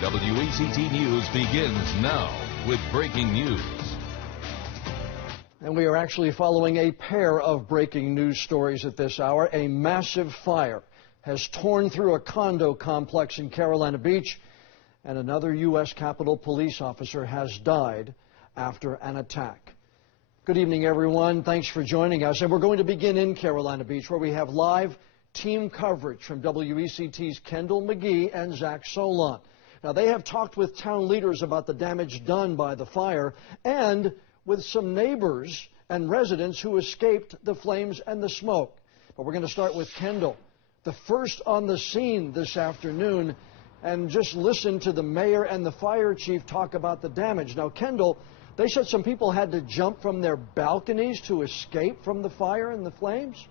WECT News begins now with breaking news. And we are actually following a pair of breaking news stories at this hour. A massive fire has torn through a condo complex in Carolina Beach, and another U.S. Capitol police officer has died after an attack. Good evening, everyone. Thanks for joining us. And we're going to begin in Carolina Beach, where we have live team coverage from WECT's Kendall McGee and Zach Solon. Now, they have talked with town leaders about the damage done by the fire and with some neighbors and residents who escaped the flames and the smoke. But we're going to start with Kendall, the first on the scene this afternoon, and just listen to the mayor and the fire chief talk about the damage. Now, Kendall, they said some people had to jump from their balconies to escape from the fire and the flames?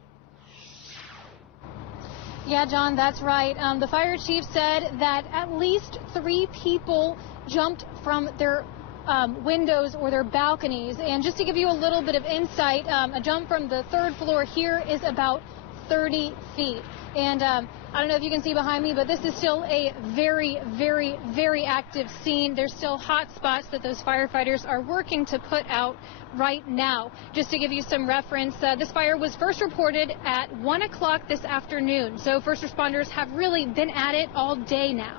Yeah, John, that's right. The fire chief said that at least 3 people jumped from their windows or their balconies. And just to give you a little bit of insight, a jump from the 3rd floor here is about 30 feet. And I don't know if you can see behind me, but this is still a very, very, very active scene. There's still hot spots that those firefighters are working to put out right now. Just to give you some reference, this fire was first reported at 1 o'clock this afternoon. So first responders have really been at it all day now.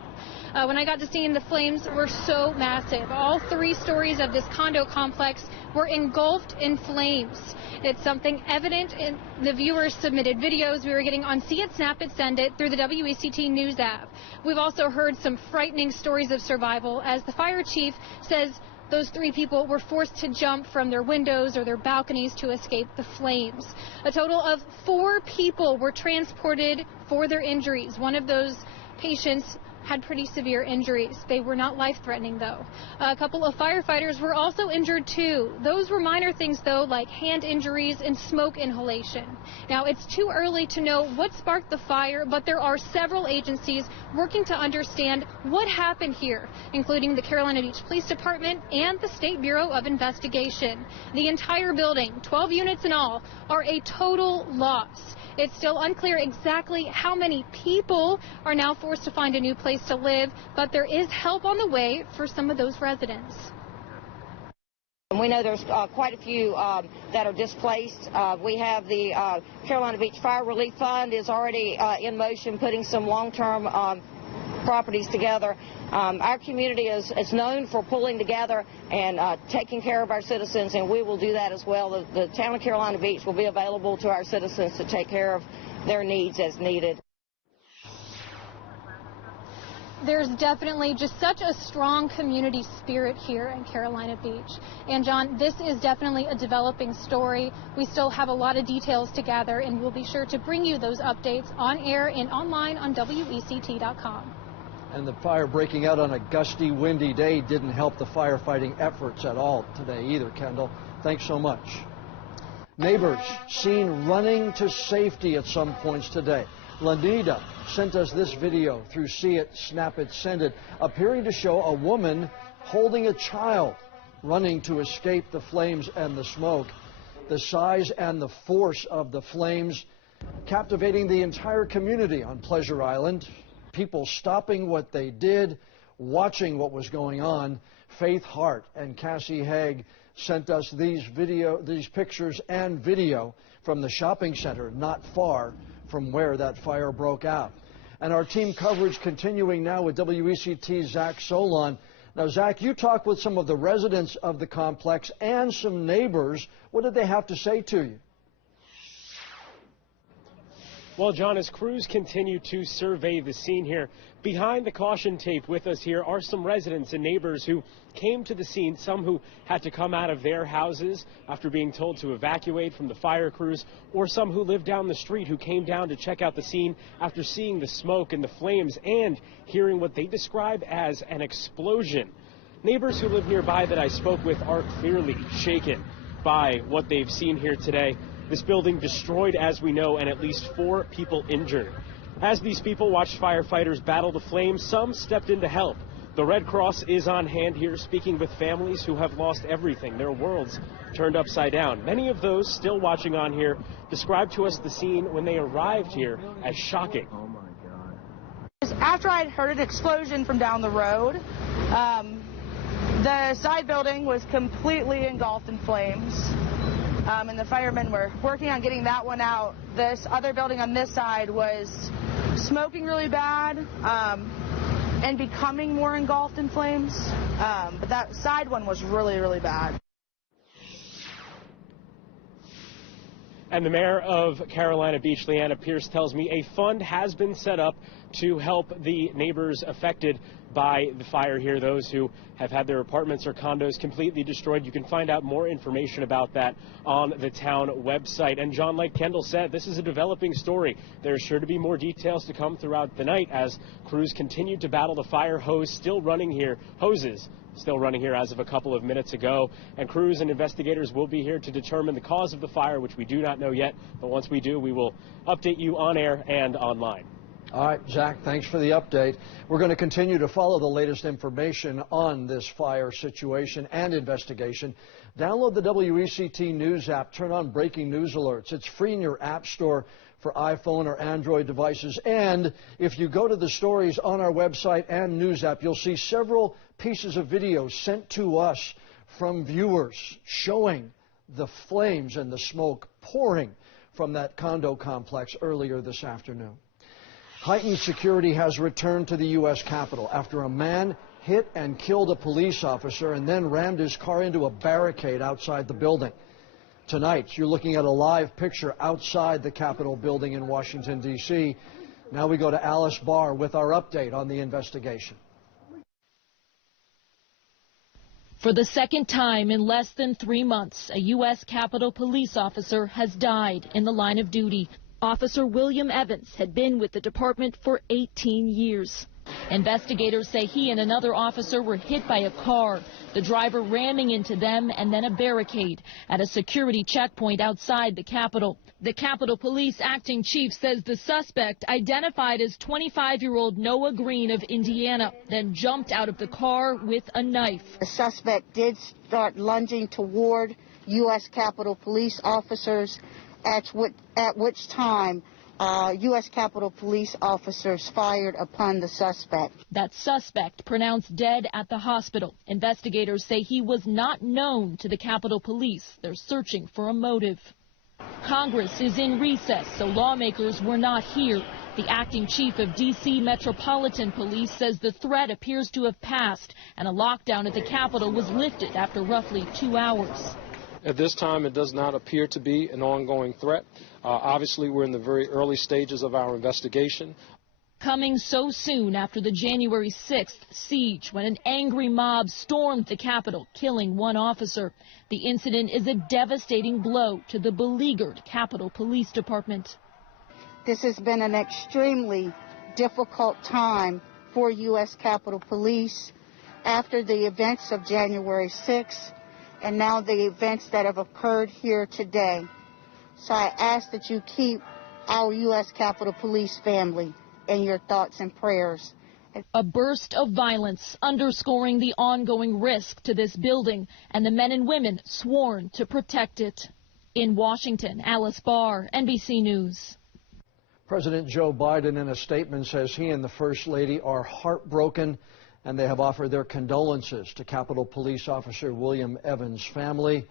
When I got to see the flames were so massive. All 3 stories of this condo complex were engulfed in flames. It's something evident in the viewers submitted videos we were getting on See It, Snap It, Send It through the WECT News app. We've also heard some frightening stories of survival as the fire chief says those 3 people were forced to jump from their windows or their balconies to escape the flames. A total of 4 people were transported for their injuries. One of those patients had pretty severe injuries. They were not life-threatening, though. A couple of firefighters were also injured, too. Those were minor things, though, like hand injuries and smoke inhalation. Now, it's too early to know what sparked the fire, but there are several agencies working to understand what happened here, including the Carolina Beach Police Department and the State Bureau of Investigation. The entire building, 12 units in all, are a total loss. It's still unclear exactly how many people are now forced to find a new place to live, but there is help on the way for some of those residents. We know there's quite a few that are displaced. We have the Carolina Beach Fire Relief Fund is already in motion, putting some long-term properties together. Our community is known for pulling together and taking care of our citizens, and we will do that as well. The town of Carolina Beach will be available to our citizens to take care of their needs as needed. There's definitely just such a strong community spirit here in Carolina Beach. And John, this is definitely a developing story. We still have a lot of details to gather, and we'll be sure to bring you those updates on air and online on WECT.com. And the fire breaking out on a gusty, windy day didn't help the firefighting efforts at all today either, Kendall. Thanks so much. Neighbors seen running to safety at some points today. Lanita sent us this video through See It, Snap It, Send It, appearing to show a woman holding a child running to escape the flames and the smoke. The size and the force of the flames captivating the entire community on Pleasure Island. People stopping what they did, watching what was going on. Faith Hart and Cassie Haig sent us these pictures and video from the shopping center not far from where that fire broke out. And our team coverage continuing now with WECT's Zach Solon. Now, Zach, you talked with some of the residents of the complex and some neighbors. What did they have to say to you? Well, John, as crews continue to survey the scene here, behind the caution tape with us here are some residents and neighbors who came to the scene, some who had to come out of their houses after being told to evacuate from the fire crews, or some who lived down the street who came down to check out the scene after seeing the smoke and the flames and hearing what they describe as an explosion. Neighbors who live nearby that I spoke with are clearly shaken by what they've seen here today. This building destroyed, as we know, and at least 4 people injured. As these people watched firefighters battle the flames, some stepped in to help. The Red Cross is on hand here, speaking with families who have lost everything, their worlds turned upside down. Many of those still watching on here described to us the scene when they arrived here as shocking. After I had heard an explosion from down the road, the side building was completely engulfed in flames, and the firemen were working on getting that one out. This other building on this side was smoking really bad and becoming more engulfed in flames, but that side one was really, really bad. And the mayor of Carolina Beach, Leanna Pierce, tells me a fund has been set up to help the neighbors affected by the fire here, those who have had their apartments or condos completely destroyed. You can find out more information about that on the town website. And John, like Kendall said, this is a developing story. There's sure to be more details to come throughout the night as crews continue to battle the fire. Hoses still running here as of a couple of minutes ago, and crews and investigators will be here to determine the cause of the fire, which we do not know yet, but once we do, we will update you on air and online. All right, Zach, thanks for the update. We're going to continue to follow the latest information on this fire situation and investigation. Download the WECT News app, turn on breaking news alerts. It's free in your app store for iPhone or Android devices. And if you go to the stories on our website and news app, you'll see several pieces of video sent to us from viewers showing the flames and the smoke pouring from that condo complex earlier this afternoon. Heightened security has returned to the U.S. Capitol after a man hit and killed a police officer and then rammed his car into a barricade outside the building. Tonight, you're looking at a live picture outside the Capitol building in Washington, D.C. Now we go to Alice Barr with our update on the investigation. For the second time in less than 3 months, a U.S. Capitol police officer has died in the line of duty. Officer William Evans had been with the department for 18 years. Investigators say he and another officer were hit by a car, the driver ramming into them and then a barricade at a security checkpoint outside the Capitol. The Capitol Police acting chief says the suspect, identified as 25-year-old Noah Green of Indiana, then jumped out of the car with a knife. The suspect did start lunging toward U.S. Capitol Police officers, at which time U.S. Capitol Police officers fired upon the suspect. That suspect pronounced dead at the hospital. Investigators say he was not known to the Capitol Police. They're searching for a motive. Congress is in recess, so lawmakers were not here. The acting chief of D.C. Metropolitan Police says the threat appears to have passed, and a lockdown at the Capitol was lifted after roughly 2 hours. At this time, it does not appear to be an ongoing threat. Obviously, we're in the very early stages of our investigation. Coming so soon after the January 6th siege, when an angry mob stormed the Capitol, killing one officer. The incident is a devastating blow to the beleaguered Capitol Police Department. This has been an extremely difficult time for U.S. Capitol Police after the events of January 6th. And now the events that have occurred here today. So I ask that you keep our U.S. Capitol Police family in your thoughts and prayers. A burst of violence underscoring the ongoing risk to this building and the men and women sworn to protect it. In Washington, Alice Barr, NBC News. President Joe Biden in a statement says he and the First Lady are heartbroken, and they have offered their condolences to Capitol Police Officer William Evans' family.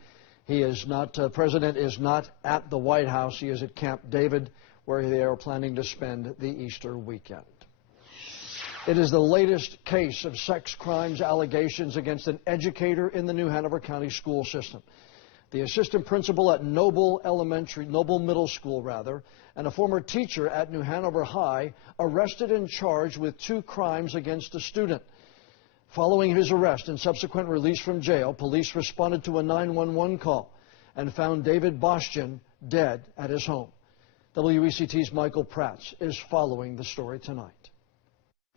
The president is not at the White House. He is at Camp David, where they are planning to spend the Easter weekend. It is the latest case of sex crimes allegations against an educator in the New Hanover County school system. The assistant principal at Noble Middle School, and a former teacher at New Hanover High, arrested and charged with 2 crimes against a student. Following his arrest and subsequent release from jail, police responded to a 911 call and found David Bostian dead at his home. WECT's Michael Prats is following the story tonight.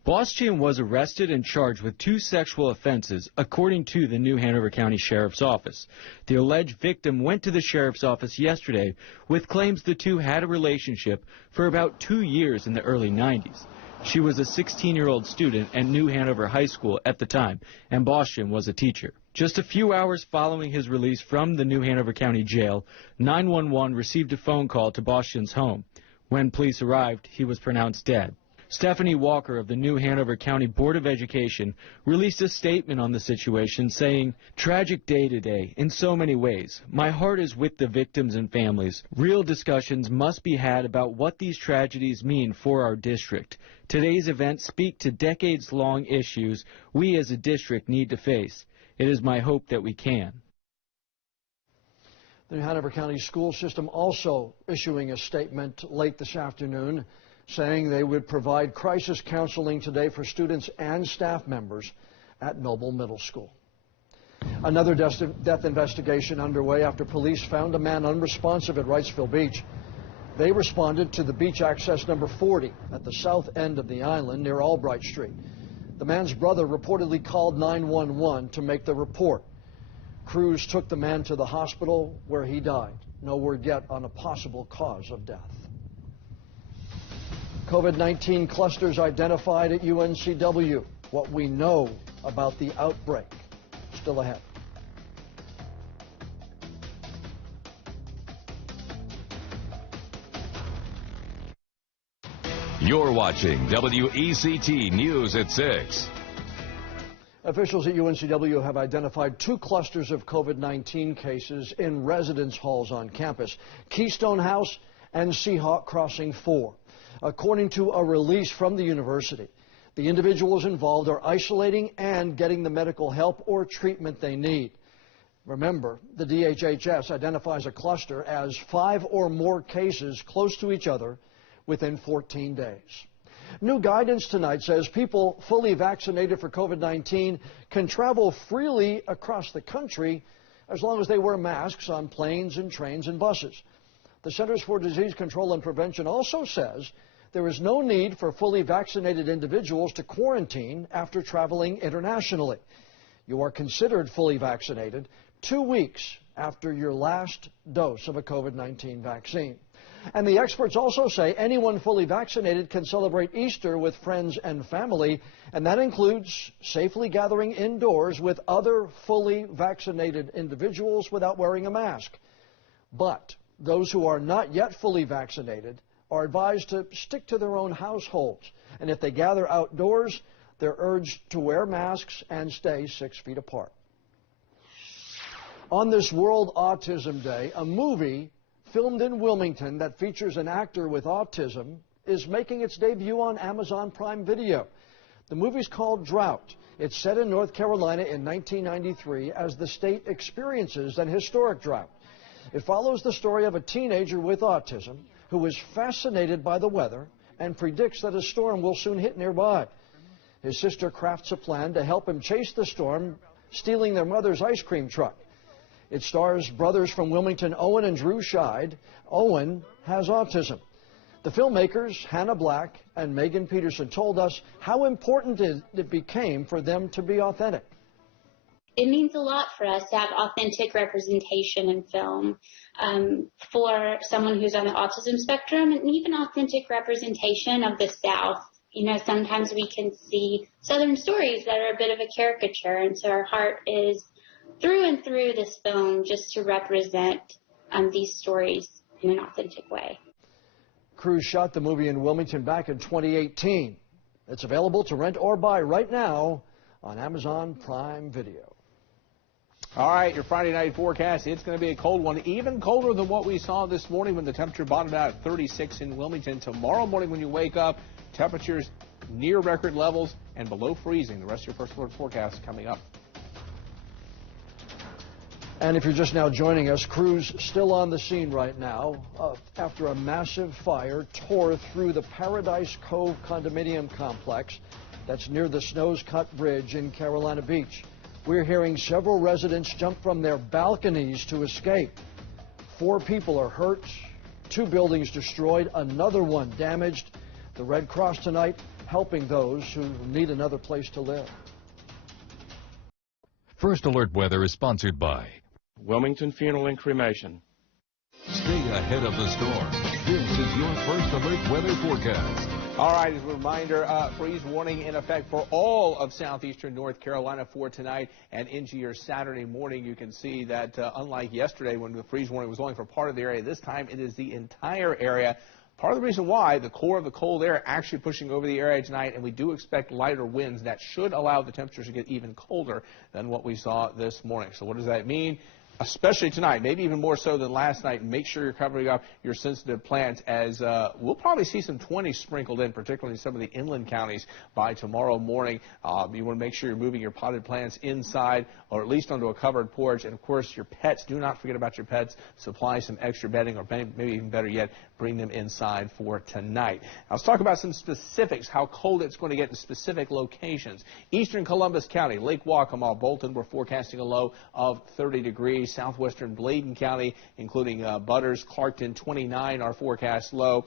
Bostian was arrested and charged with 2 sexual offenses, according to the New Hanover County Sheriff's Office. The alleged victim went to the Sheriff's Office yesterday with claims the two had a relationship for about 2 years in the early 90s. She was a 16-year-old student at New Hanover High School at the time, and Bostian was a teacher. Just a few hours following his release from the New Hanover County Jail, 911 received a phone call to Bostian's home. When police arrived, he was pronounced dead. Stephanie Walker of the New Hanover County Board of Education released a statement on the situation saying, "Tragic day today in so many ways. My heart is with the victims and families. Real discussions must be had about what these tragedies mean for our district. Today's events speak to decades-long issues we as a district need to face. It is my hope that we can." The Hanover County school system also issuing a statement late this afternoon saying they would provide crisis counseling today for students and staff members at Noble Middle School. Another death investigation underway after police found a man unresponsive at Wrightsville Beach. They responded to the beach access number 40 at the south end of the island near Albright Street. The man's brother reportedly called 911 to make the report. Crews took the man to the hospital where he died. No word yet on a possible cause of death. COVID-19 clusters identified at UNCW. What we know about the outbreak. Still ahead. You're watching WECT News at 6. Officials at UNCW have identified 2 clusters of COVID-19 cases in residence halls on campus, Keystone House and Seahawk Crossing 4. According to a release from the university, the individuals involved are isolating and getting the medical help or treatment they need. Remember, the DHHS identifies a cluster as 5 or more cases close to each other within 14 days. New guidance tonight says people fully vaccinated for COVID-19 can travel freely across the country as long as they wear masks on planes and trains and buses. The Centers for Disease Control and Prevention also says there is no need for fully vaccinated individuals to quarantine after traveling internationally. You are considered fully vaccinated 2 weeks after your last dose of a COVID-19 vaccine. And the experts also say anyone fully vaccinated can celebrate Easter with friends and family, and that includes safely gathering indoors with other fully vaccinated individuals without wearing a mask. But those who are not yet fully vaccinated are advised to stick to their own households. And if they gather outdoors, they're urged to wear masks and stay 6 feet apart. On this World Autism Day, a movie filmed in Wilmington that features an actor with autism is making its debut on Amazon Prime Video. The movie's called Drought. It's set in North Carolina in 1993 as the state experiences an historic drought. It follows the story of a teenager with autism who is fascinated by the weather and predicts that a storm will soon hit nearby. His sister crafts a plan to help him chase the storm, stealing their mother's ice cream truck. It stars brothers from Wilmington, Owen and Drew Scheid. Owen has autism. The filmmakers, Hannah Black and Megan Peterson, told us how important it became for them to be authentic. It means a lot for us to have authentic representation in film for someone who's on the autism spectrum, and even authentic representation of the South. You know, sometimes we can see Southern stories that are a bit of a caricature, and so our heart is through and through this film just to represent these stories in an authentic way. Crews shot the movie in Wilmington back in 2018. It's available to rent or buy right now on Amazon Prime Video. All right, your Friday night forecast, it's going to be a cold one, even colder than what we saw this morning when the temperature bottomed out at 36 in Wilmington. Tomorrow morning when you wake up, temperatures near record levels and below freezing. The rest of your First Alert forecast coming up. And if you're just now joining us, crews still on the scene right now after a massive fire tore through the Paradise Cove condominium complex that's near the Snows Cut Bridge in Carolina Beach. We're hearing several residents jump from their balconies to escape. 4 people are hurt, 2 buildings destroyed, another one damaged. The Red Cross tonight helping those who need another place to live. First Alert Weather is sponsored by Wilmington Funeral and Cremation. Stay ahead of the storm. This is your First Alert Weather forecast. All right, as a reminder, freeze warning in effect for all of southeastern North Carolina for tonight and into your Saturday morning. You can see that unlike yesterday when the freeze warning was only for part of the area, this time it is the entire area. Part of the reason why the core of the cold air actually pushing over the area tonight, and we do expect lighter winds that should allow the temperatures to get even colder than what we saw this morning. So what does that mean? Especially tonight, maybe even more so than last night. Make sure you're covering up your sensitive plants, as we'll probably see some 20s sprinkled in, particularly in some of the inland counties by tomorrow morning. You want to make sure you're moving your potted plants inside or at least onto a covered porch. And, of course, your pets, do not forget about your pets. Supply some extra bedding, or maybe even better yet, bring them inside for tonight. Now, let's talk about some specifics, how cold it's going to get in specific locations. Eastern Columbus County, Lake Waccamaw, Bolton, we're forecasting a low of 30 degrees. Southwestern Bladen County, including Butters, Clarkton, 29, our forecast low.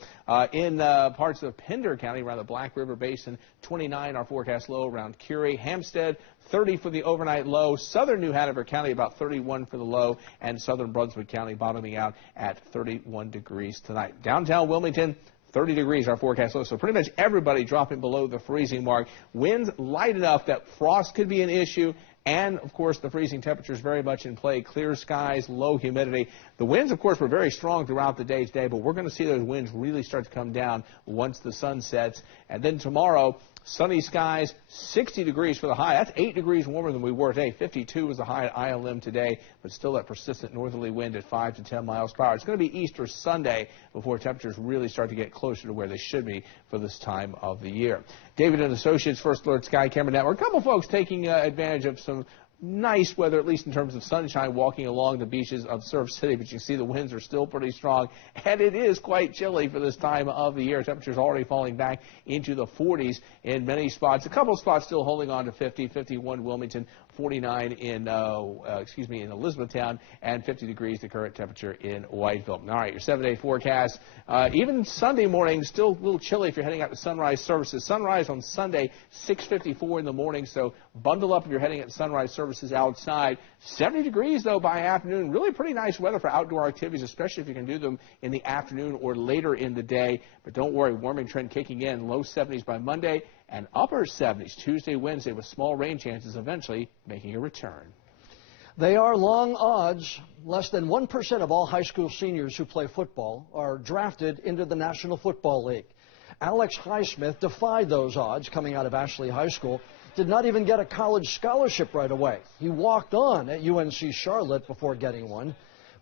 In parts of Pender County, around the Black River Basin, 29, our forecast low. Around Curie, Hampstead, 30 for the overnight low. Southern New Hanover County, about 31 for the low. And Southern Brunswick County bottoming out at 31 degrees tonight. Downtown Wilmington, 30 degrees, our forecast low. So pretty much everybody dropping below the freezing mark. Winds light enough that frost could be an issue. And, of course, the freezing temperatures very much in play. Clear skies, low humidity. The winds, of course, were very strong throughout the day today, but we're going to see those winds really start to come down once the sun sets. And then tomorrow, sunny skies, 60 degrees for the high. That's 8 degrees warmer than we were today. 52 was the high at ILM today, but still that persistent northerly wind at 5 to 10 miles per hour. It's going to be Easter Sunday before temperatures really start to get closer to where they should be for this time of the year. David and Associates, First Alert Sky Camera Network. A couple folks taking advantage of some nice weather, at least in terms of sunshine, walking along the beaches of Surf City, but you see the winds are still pretty strong, and it is quite chilly for this time of the year. Temperatures already falling back into the 40s in many spots. A couple spots still holding on to 50, 51 Wilmington, 49 in Elizabethtown, and 50 degrees the current temperature in Whiteville. All right, your 7-day forecast. Even Sunday morning, still a little chilly if you're heading out to sunrise services. Sunrise on Sunday, 6:54 in the morning, so bundle up if you're heading at sunrise services outside. 70 degrees, though, by afternoon. Really pretty nice weather for outdoor activities, especially if you can do them in the afternoon or later in the day. But don't worry, warming trend kicking in. Low 70s by Monday and upper 70s Tuesday, Wednesday, with small rain chances eventually making a return. They are long odds. Less than 1% of all high school seniors who play football are drafted into the National Football League. Alex Highsmith defied those odds coming out of Ashley High School. Did not even get a college scholarship right away. He walked on at UNC Charlotte before getting one,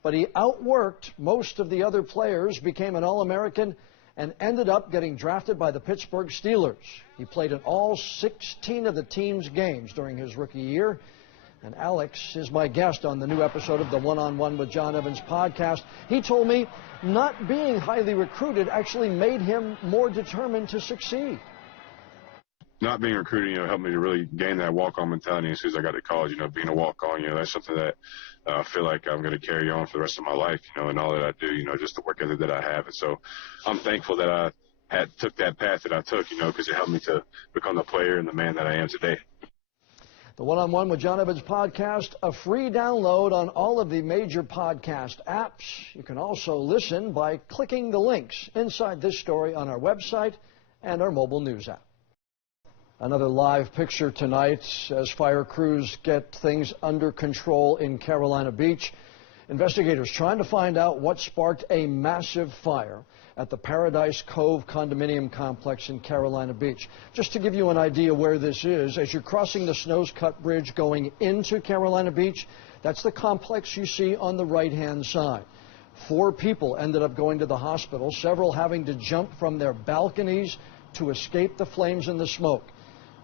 but he outworked most of the other players, became an All-American, and ended up getting drafted by the Pittsburgh Steelers. He played in all 16 of the team's games during his rookie year. And Alex is my guest on the new episode of the One-on-One with John Evans podcast. He told me not being highly recruited actually made him more determined to succeed. Not being recruited, helped me to really gain that walk-on mentality as soon as I got to college. Being a walk-on, that's something that I feel like I'm going to carry on for the rest of my life, and all that I do, just the work ethic that I have. And so I'm thankful that I took that path that I took, because it helped me to become the player and the man that I am today. The One-on-One with John Evans podcast, a free download on all of the major podcast apps. You can also listen by clicking the links inside this story on our website and our mobile news app. Another live picture tonight as fire crews get things under control in Carolina Beach. Investigators trying to find out what sparked a massive fire at the Paradise Cove condominium complex in Carolina Beach. Just to give you an idea where this is, as you're crossing the Snows Cut Bridge going into Carolina Beach, that's the complex you see on the right-hand side. 4 people ended up going to the hospital, several having to jump from their balconies to escape the flames and the smoke.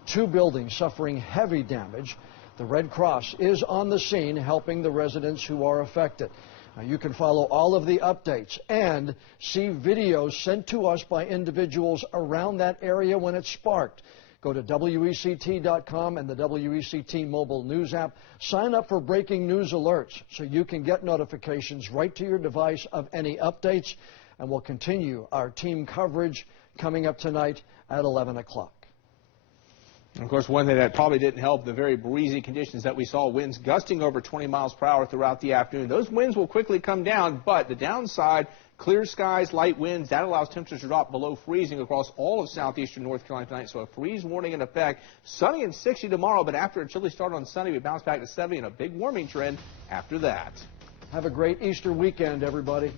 2 buildings suffering heavy damage. The Red Cross is on the scene helping the residents who are affected. Now, you can follow all of the updates and see videos sent to us by individuals around that area when it sparked. Go to WECT.com and the WECT mobile news app. Sign up for breaking news alerts so you can get notifications right to your device of any updates. And we'll continue our team coverage coming up tonight at 11 o'clock. Of course, one thing that probably didn't help, the very breezy conditions that we saw, winds gusting over 20 miles per hour throughout the afternoon. Those winds will quickly come down, but the downside, clear skies, light winds, that allows temperatures to drop below freezing across all of southeastern North Carolina tonight. So a freeze warning in effect. Sunny and 60 tomorrow, but after a chilly start on Sunday, we bounce back to 70 and a big warming trend after that. Have a great Easter weekend, everybody.